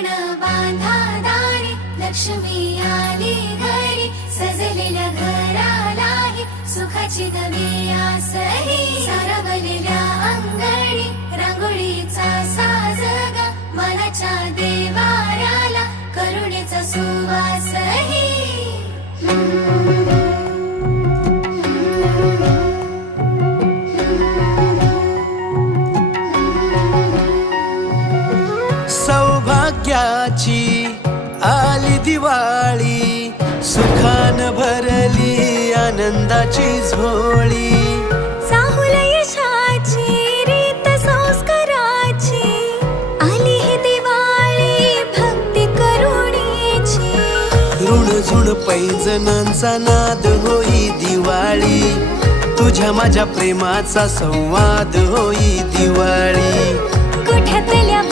तोरण बांधा दारी, लक्ष्मी आली घरी, सजलेल्या घरालाही सुखाची गमी आसही. सारवलेल्या अंगणी रांगोळीचा साज ग, मनाच्या देवाऱ्याला करुणेचा सुवासही. सौभाग्याची आली दिवाळी, सुखान भरली आनंदाची झोळी. चाहुल यशाची रीत संस्काराची, आली ही दिवाळी भक्ती करुणेची. ऋणझुण पैंजणांचा नाद होई दिवाळी, तुझ्या माझ्या प्रेमाचा संवाद होई दिवाळी. गोठ्यातल्या